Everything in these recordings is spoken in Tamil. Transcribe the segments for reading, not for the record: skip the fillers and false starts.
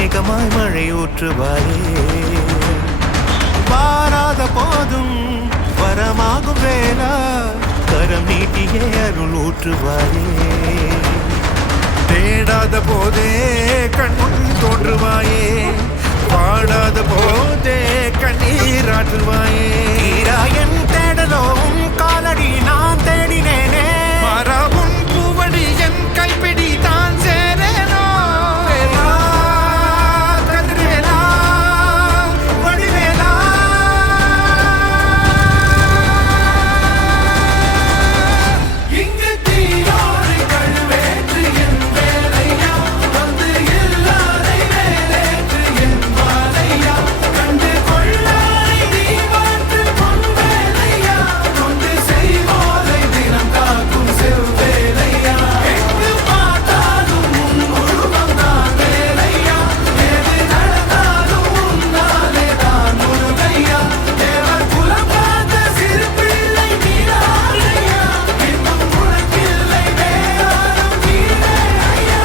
மேகமாய் மழை ஊற்றுவாயே வாராத போதும் வரமாகும் வேளா கரம் நீட்டியே அருள் ஊற்றுவாயே தேடாத போதே கண்முன் தோன்றுவாயே பாடாத போதே கண்ணீராற்றுவாயே என் தேடலும் காலடி நான் தேடினேனே மரபும் பூவடி என் கைப்பிடி தான் சேரேனோ கதிரேலா வடிவேலா இங்கு தீயோடு கழுவேற்று என் வேலையா வந்து இல்லாதை வேலேற்று என் வாழையா கண்டு கொள்ளாய் நீ மாற்று பொன் வேலையா கொண்டு செய்வோரை தினம் காக்கும் செவ்வேலையா எங்கு பார்த்தாலும் உன் உருவம் தான் வேலையா எது நடந்தாலும் உன்னாலே தான் முருகையா தேவர் குலம் பார்த்த சிறு பிள்ளை நீராலையா இன்னும் உனக்கில்லை வேறாரும் கீழே ஐயா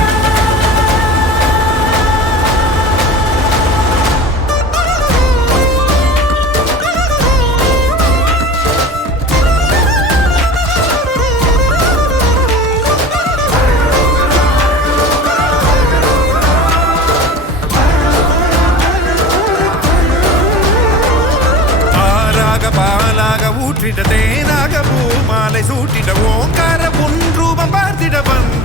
ஆறாக பாலாக ஊற்றிட தேனாக பூமாலை சூட்டிட ஓங்கார பொன் ரூபம் பார்த்திட வந்த